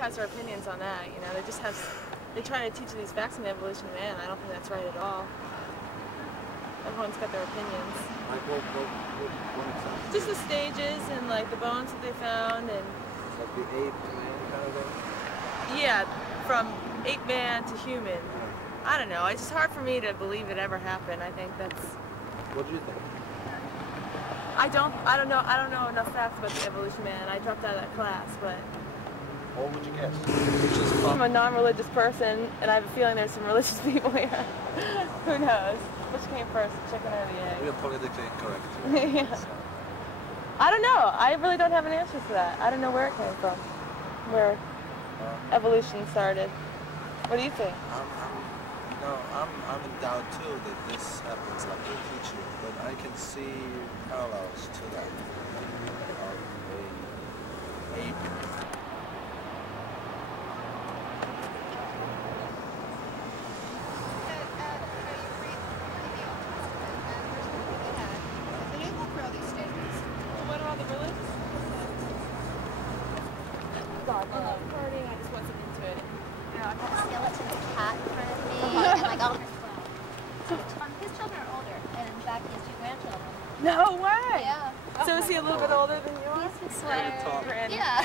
has their opinions on that, you know. They try to teach these facts in the evolution of man. I don't think that's right at all. Everyone's got their opinions. Like what example? Just the stages and like the bones that they found and... Like the ape man kind of thing? Yeah, from ape man to human. I don't know. It's just hard for me to believe it ever happened. I think that's... What do you think? I don't know enough facts about the evolution man. I dropped out of that class, but... What would you guess? I'm a non-religious person, and I have a feeling there's some religious people here. Who knows? Which came first, the chicken or the egg? You're politically incorrect. Yeah. I don't know. I really don't have an answer to that. I don't know where it came from, where evolution started. What do you think? I'm in doubt too that this happens like they teach you, but I can see parallels to that. What about the religious? Partying, I just wasn't into it. Skeleton cat in front of me, and like all his children are older, and in fact he has 2 grandchildren. No way! Yeah. So is he a little bit older than you are? He's his sweater. Yeah.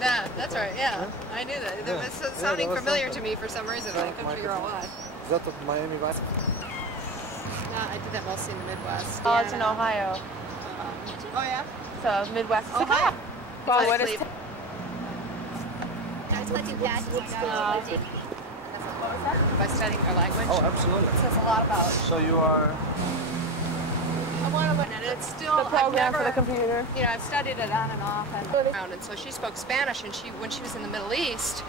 Yeah, that's right, yeah. I knew that. It was sounding familiar to me for some reason, but I couldn't figure out why. Is that the Miami Vice? No, I did that mostly in the Midwest. Oh, it's in Ohio. Oh, yeah? So Midwest is Ohio. Well, what is I was letting Dad By studying our language. Oh, absolutely. It says a lot about. So you are... I want to learn it. It's still the program for the computer? You know, I've studied it on and off, and so she spoke Spanish, and when she was in the Middle East,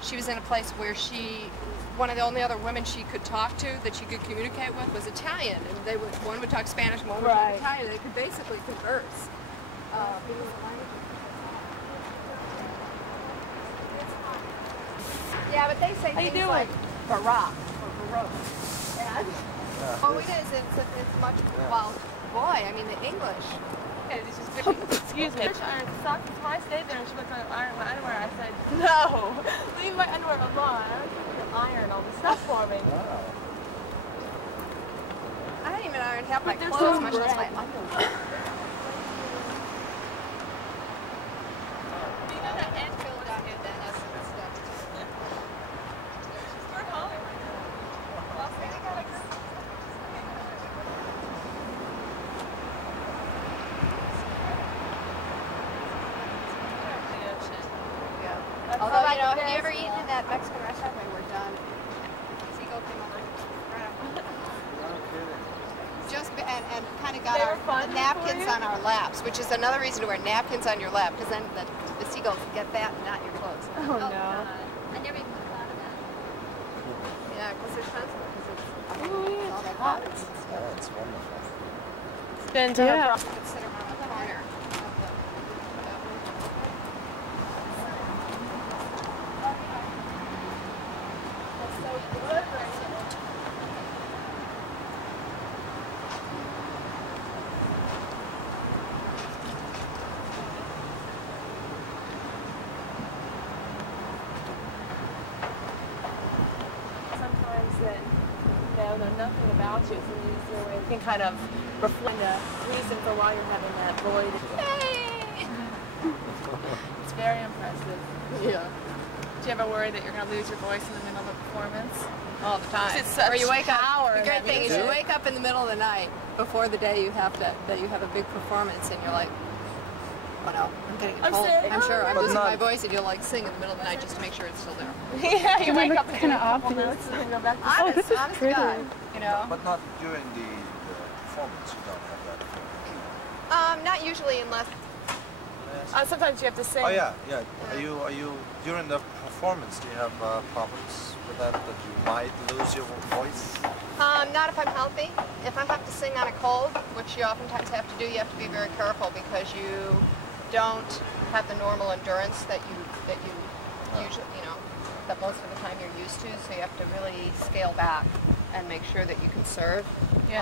she was in a place where one of the only other women she could talk to, that she could communicate with, was Italian, and one would talk Spanish, one would talk Italian. They could basically converse. Yeah, but they say things like Barack or Baroque. Oh, it is. It's much. Well, boy, I mean the English. Excuse me. Iron socks. So I stayed there and she went to iron my underwear. I said, no, leave my underwear alone. I don't think you can iron all this stuff for me. Wow. I didn't even iron half my they're clothes, so much less my red. underwear. Although, you know, have you ever eaten in that Mexican restaurant when we're done? Seagull came over and kind of got our napkins on our laps, which is another reason to wear napkins on your lap, because then the seagulls get that and not your clothes. Oh, no. I never even thought of that. Yeah, because they're sensitive, because Ooh, all that hot. water and stuff. Oh, that's wonderful. Been to You could sit around the corner. that know nothing about you, so you can kind of reflect the reason for why you're having that void. Hey! It's very impressive. Yeah. Do you ever worry that you're going to lose your voice in the middle of a performance? All the time. It's such or you wake power. up. The great thing is you wake up in the middle of the night before the day you have a big performance, and you're like, oh no, I'm getting a cold. I'm sure I'm losing my voice, and you'll like sing in the middle of the night just to make sure it's still there. Yeah, you wake up and kind of obvious. and go back to Honest, this is honest pretty. to God, you know. But not during the performance, you don't have that feeling. Not usually, unless. sometimes you have to sing. Oh yeah, yeah. Are you during the performance? Do you have problems with that you might lose your voice? Not if I'm healthy. If I have to sing on a cold, which you oftentimes have to do, you have to be very careful because you don't have the normal endurance that you usually, that most of the time you're used to. So you have to really scale back. and make sure that you can serve. Yeah.